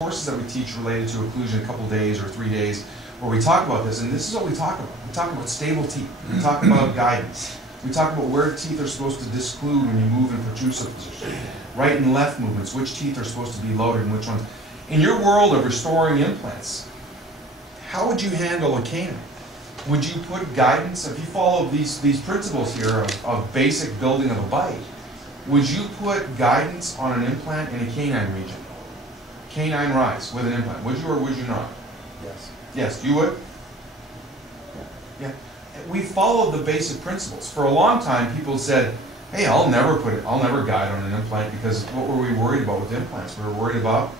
courses that we teach related to occlusion, a couple days or 3 days, where we talk about this, and this is what we talk about. We talk about stable teeth. We talk about guidance. We talk about where teeth are supposed to disclude when you move in protrusive position. Right and left movements, which teeth are supposed to be loaded and which ones. In your world of restoring implants, how would you handle a canine? Would you put guidance, if you follow these principles here of basic building of a bite, would you put guidance on an implant in a canine region? Canine rise with an implant, would you or would you not? Yes. Yes, you would? Yeah. We followed the basic principles. For a long time, people said, hey, I'll never guide on an implant, because what were we worried about with implants? We were worried about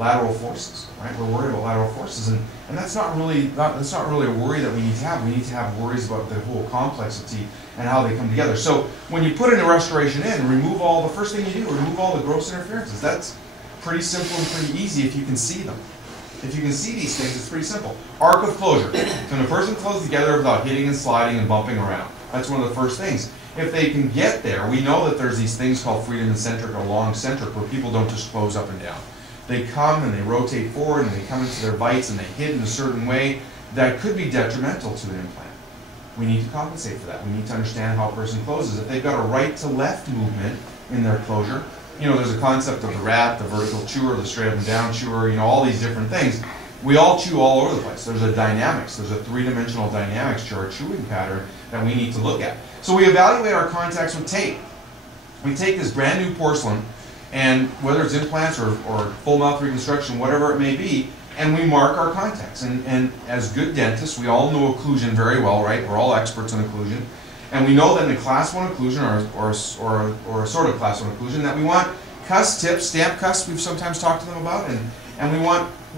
lateral forces, right? We're worried about lateral forces, and that's not really a worry that we need to have. We need to have worries about the whole complexity and how they come together. So when you put in a restoration in, the first thing you do, remove all the gross interferences. That's pretty simple and pretty easy if you can see them. If you can see these things, it's pretty simple. Arc of closure. Can a person close together without hitting and sliding and bumping around? That's one of the first things. If they can get there, we know that there's these things called freedom eccentric or long centric, where people don't just close up and down. They come and they rotate forward and they come into their bites and they hit in a certain way that could be detrimental to an implant. We need to compensate for that. We need to understand how a person closes. If they've got a right to left movement in their closure, you know, there's a concept of the rat, the vertical chewer, the straight up and down chewer, you know, all these different things. We all chew all over the place. There's a dynamics, there's a three-dimensional dynamics to our chewing pattern that we need to look at. So we evaluate our contacts with tape. We take this brand new porcelain, and whether it's implants or full mouth reconstruction, whatever it may be, and we mark our contacts. And as good dentists, we all know occlusion very well, right? We're all experts in occlusion. And we know that in a class 1 occlusion or a sort of class 1 occlusion that we want cusp tips, stamp cusps we've sometimes talked to them about, and we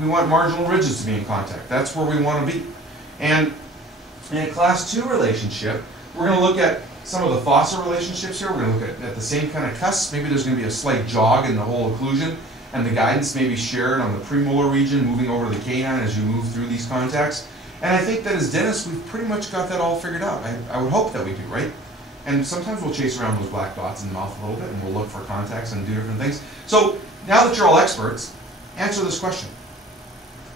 want marginal ridges to be in contact. That's where we want to be. And in a class 2 relationship, we're going to look at some of the fossa relationships here. We're going to look at the same kind of cusps. Maybe there's going to be a slight jog in the whole occlusion, and the guidance may be shared on the premolar region, moving over to the canine as you move through these contacts. And I think that as dentists, we've pretty much got that all figured out. I would hope that we do, right? And sometimes we'll chase around those black dots in the mouth a little bit, and we'll look for contacts and do different things. So now that you're all experts, answer this question.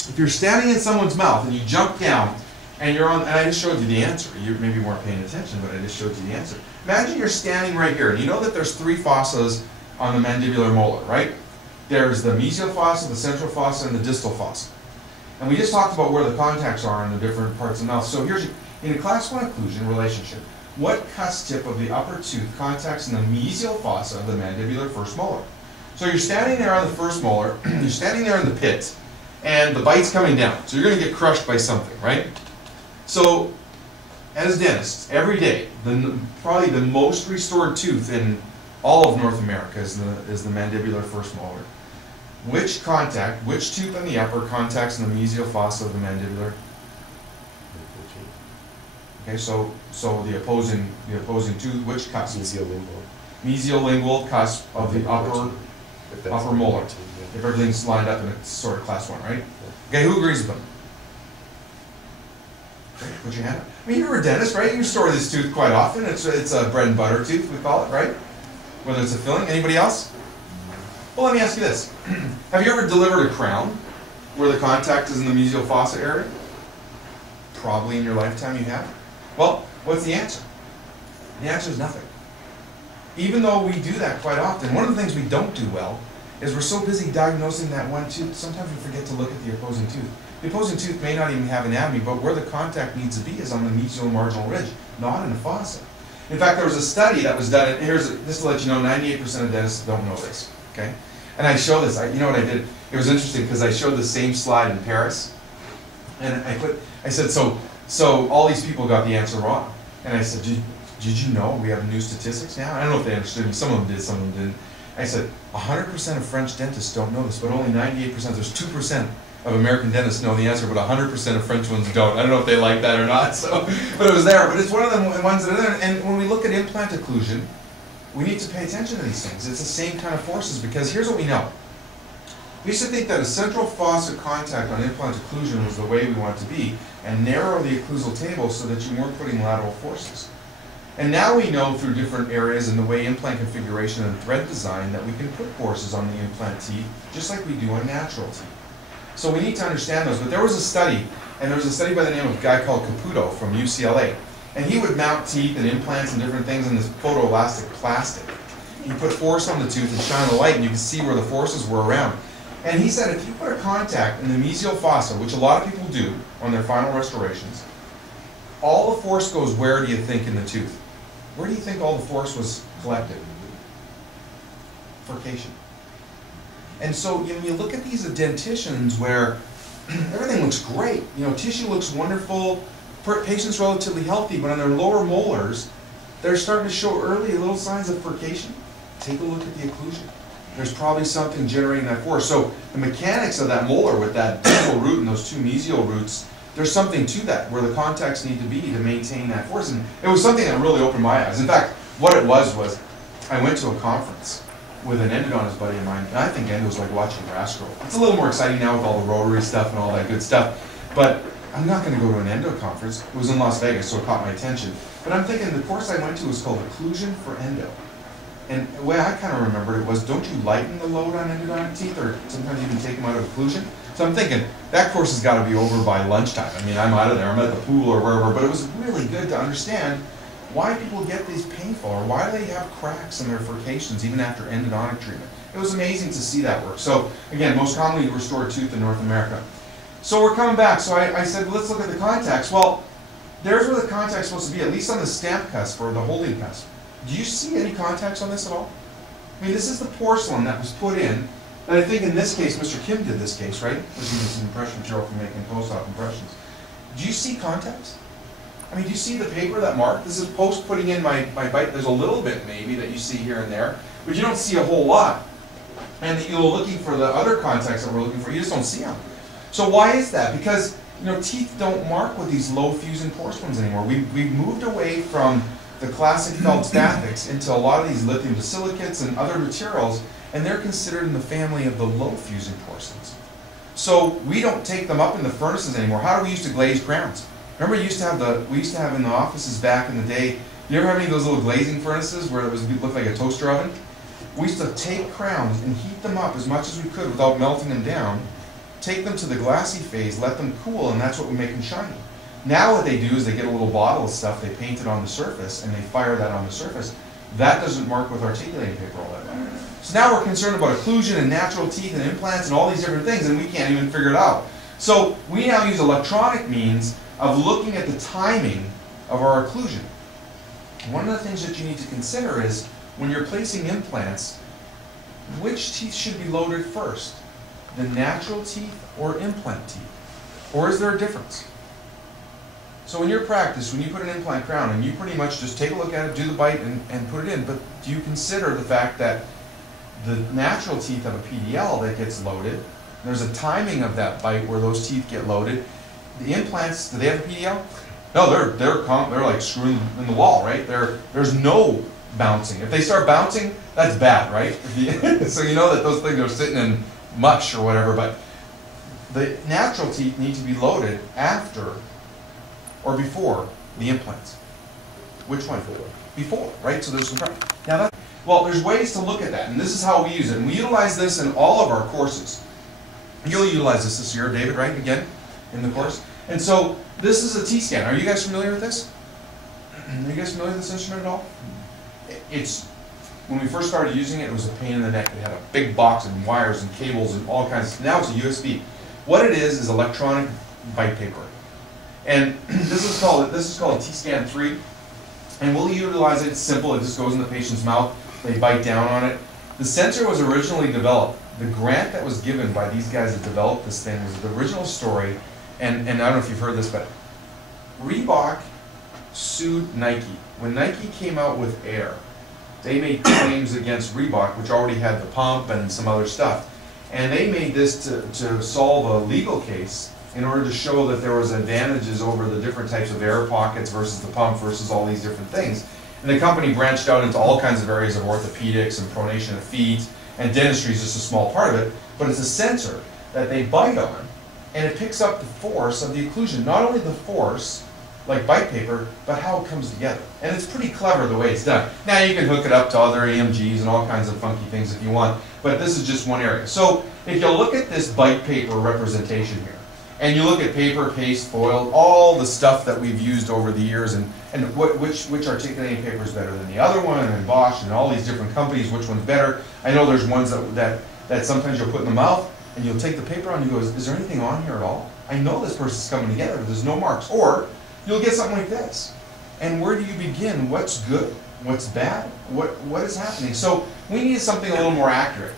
If you're standing in someone's mouth and you jump down, and I just showed you the answer. You maybe weren't paying attention, but I just showed you the answer. Imagine you're standing right here, and you know that there's 3 fossas on the mandibular molar, right? There's the mesial fossa, the central fossa, and the distal fossa. And we just talked about where the contacts are in the different parts of the mouth. So here's, in a class 1 occlusion relationship, what cusp tip of the upper tooth contacts in the mesial fossa of the mandibular first molar? So you're standing there on the first molar, you're standing there in the pit, and the bite's coming down. So you're going to get crushed by something, right? So, as dentists, every day, probably the most restored tooth in all of North America is the mandibular first molar. Which tooth on the upper contacts in the mesial fossa of the mandibular? Okay, so the opposing tooth, which cusp? Mesial-lingual cusp of the upper molar. If everything's lined up and it's sort of class 1, right? Okay, who agrees with them? Okay, put your hand up. I mean, you're a dentist, right? You restore this tooth quite often. It's a bread and butter tooth, we call it, right? Whether it's a filling. Anybody else? Well, let me ask you this. Have you ever delivered a crown where the contact is in the mesial fossa area? Probably in your lifetime you have. Well, what's the answer? The answer is nothing. Even though we do that quite often, one of the things we don't do well is we're so busy diagnosing that one tooth, sometimes we forget to look at the opposing tooth. The opposing tooth may not even have anatomy, but where the contact needs to be is on the mesial marginal ridge, not in the fossa. In fact, there was a study that was done, and just to let you know, 98% of dentists don't know this, okay? And I show this, you know what I did? It was interesting because I showed the same slide in Paris, and I said, so all these people got the answer wrong. And I said, did you know we have new statistics now? I don't know if they understood me. Some of them did, some of them didn't. I said, 100% of French dentists don't know this, but only 98%, there's 2% of American dentists know the answer, but 100% of French ones don't. I don't know if they like that or not, but it was there. But it's one of the ones that are there. And when we look at implant occlusion, we need to pay attention to these things. It's the same kind of forces, because here's what we know. We used to think that a central fossa contact on implant occlusion was the way we want it to be, and narrow the occlusal table so that you weren't putting lateral forces. And now we know through different areas and the way implant configuration and thread design that we can put forces on the implant teeth just like we do on natural teeth. So we need to understand those. But there was a study, and there was a study by the name of a guy called Caputo from UCLA. And he would mount teeth and implants and different things in this photoelastic plastic. He put force on the tooth and shine a light, and you could see where the forces were around. And he said if you put a contact in the mesial fossa, which a lot of people do on their final restorations, all the force goes where do you think in the tooth? Where do you think all the force was collected? Furcation. And so when you look at these dentitions where everything looks great, tissue looks wonderful, patient's relatively healthy, but on their lower molars, they're starting to show early little signs of furcation. Take a look at the occlusion. There's probably something generating that force. So the mechanics of that molar with that distal root and those two mesial roots, there's something to that where the contacts need to be to maintain that force. And it was something that really opened my eyes. In fact, what it was I went to a conference with an endodontist buddy of mine, and I think endo was like watching grass grow. It's a little more exciting now with all the rotary stuff and all that good stuff. But I'm not going to go to an endo conference. It was in Las Vegas, so it caught my attention. But I'm thinking the course I went to was called Occlusion for Endo. And the way I kind of remembered it was, don't you lighten the load on endodontic teeth, or sometimes even take them out of occlusion? So I'm thinking, that course has got to be over by lunchtime. I mean, I'm out of there, I'm at the pool or wherever, but it was really good to understand why people get these painful, or why they have cracks in their furcations even after endodontic treatment. It was amazing to see that work. So again, most commonly restored tooth in North America. So we're coming back, so I said, let's look at the contacts. Well, there's where the contact's supposed to be, at least on the stamp cusp or the holding cusp. Do you see any contacts on this at all? I mean, this is the porcelain that was put in, and I think in this case, Mr. Kim did this case, right? This is impression material for making post-op impressions. Do you see contacts? I mean, do you see the paper that marked? This is post putting in my bite. There's a little bit maybe that you see here and there, but you don't see a whole lot. And you're looking for the other contacts that we're looking for, you just don't see them. So why is that? Because teeth don't mark with these low fusing porcelains anymore. We've moved away from the classic feldspathics into a lot of these lithium silicates and other materials, and they're considered in the family of the low fusing porcelains. So we don't take them up in the furnaces anymore. How do we used to glaze crowns? Remember we used to have in the offices back in the day, you ever have any of those little glazing furnaces where it looked like a toaster oven? We used to take crowns and heat them up as much as we could without melting them down, take them to the glassy phase, let them cool, and that's what we make them shiny. Now what they do is they get a little bottle of stuff, they paint it on the surface, and they fire that on the surface. That doesn't mark with articulating paper all that well. So now we're concerned about occlusion and natural teeth and implants and all these different things, and we can't even figure it out. So we now use electronic means of looking at the timing of our occlusion. One of the things that you need to consider is when you're placing implants, which teeth should be loaded first? The natural teeth or implant teeth? Or is there a difference? So in your practice, when you put an implant crown, and you pretty much just take a look at it, do the bite, and put it in, but do you consider the fact that the natural teeth have a PDL that gets loaded? There's a timing of that bite where those teeth get loaded. The implants, do they have a PDL? No, they're like screwing in the wall, right? There's no bouncing. If they start bouncing, that's bad, right? So you know that those things are sitting in mush or whatever, but the natural teeth need to be loaded after or before the implants. Which one? Before, right? So there's some now well, there's ways to look at that, and this is how we use it. And we utilize this in all of our courses. You'll utilize this year, David, right? Again, in the course. And so this is a T-scan. Are you guys familiar with this? Are you guys familiar with this instrument at all? It's when we first started using it, it was a pain in the neck. It had a big box and wires and cables and all kinds. Now it's a USB. What it is electronic bite paper. And this is called T-Scan 3, and we'll utilize it. It's simple. It just goes in the patient's mouth. They bite down on it. The sensor was originally developed. The grant that was given by these guys that developed this thing was the original story, and I don't know if you've heard this, but Reebok sued Nike. When Nike came out with Air, they made claims against Reebok, which already had the pump and some other stuff. And they made this to solve a legal case in order to show that there was advantages over the different types of air pockets versus the pump versus all these different things. And the company branched out into all kinds of areas of orthopedics and pronation of feet, and dentistry is just a small part of it, but it's a sensor that they bite on, and it picks up the force of the occlusion. Not only the force, like bite paper, but how it comes together. And it's pretty clever the way it's done. Now you can hook it up to other AMGs and all kinds of funky things if you want, but this is just one area. So if you look at this bite paper representation here, and you look at paper, paste, foil, all the stuff that we've used over the years, and which articulating paper is better than the other one, and Bosch, and all these different companies, which one's better. I know there's ones that sometimes you'll put in the mouth, and you'll take the paper on and you go, is there anything on here at all? I know this person's coming together, but there's no marks. Or you'll get something like this. And where do you begin? What's good? What's bad? What is happening? So we need something a little more accurate.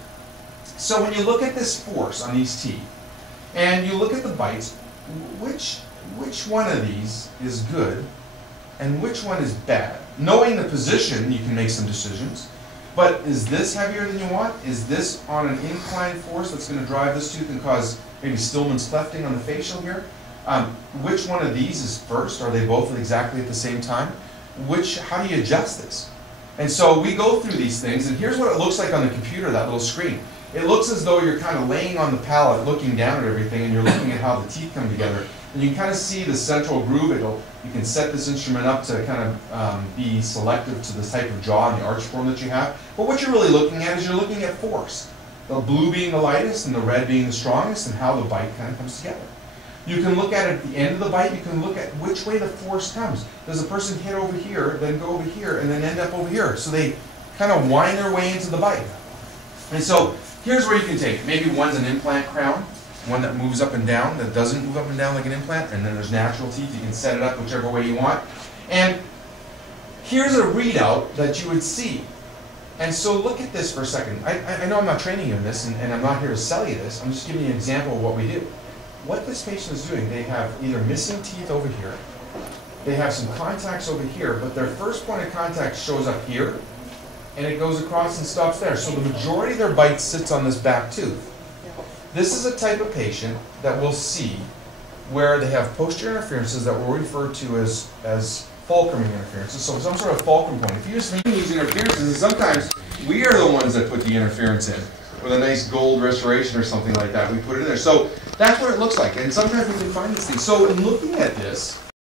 So when you look at this force on these teeth, and you look at the bites, which one of these is good and which one is bad? Knowing the position, you can make some decisions. But is this heavier than you want? Is this on an inclined force that's going to drive this tooth and cause maybe Stillman's clefting on the facial here? Which one of these is first? Are they both exactly at the same time? How do you adjust this? And so we go through these things, and here's what it looks like on the computer, that little screen. It looks as though you're kind of laying on the pallet, looking down at everything, and you're looking at how the teeth come together. And you can kind of see the central groove. You can set this instrument up to kind of be selective to the type of jaw and the arch form that you have. But what you're really looking at is you're looking at force. The blue being the lightest and the red being the strongest, and how the bite kind of comes together. You can look at it at the end of the bite. You can look at which way the force comes. Does a person hit over here, then go over here, and then end up over here? So they kind of wind their way into the bite. And so here's where you can take it. Maybe one's an implant crown, one that moves up and down, that doesn't move up and down like an implant, and then there's natural teeth. You can set it up whichever way you want. And here's a readout that you would see. And so look at this for a second. I know I'm not training you in this, and I'm not here to sell you this. I'm just giving you an example of what we do. What this patient is doing, they have either missing teeth over here, they have some contacts over here, but their first point of contact shows up here, and it goes across and stops there. So the majority of their bite sits on this back tooth. This is a type of patient that we'll see where they have posterior interferences that we'll refer to as fulcruming interferences. So some sort of fulcrum point. If you just use these interferences, and sometimes we are the ones that put the interference in with a nice gold restoration or something like that. We put it in there. So that's what it looks like. And sometimes we can find these things. So in looking at this,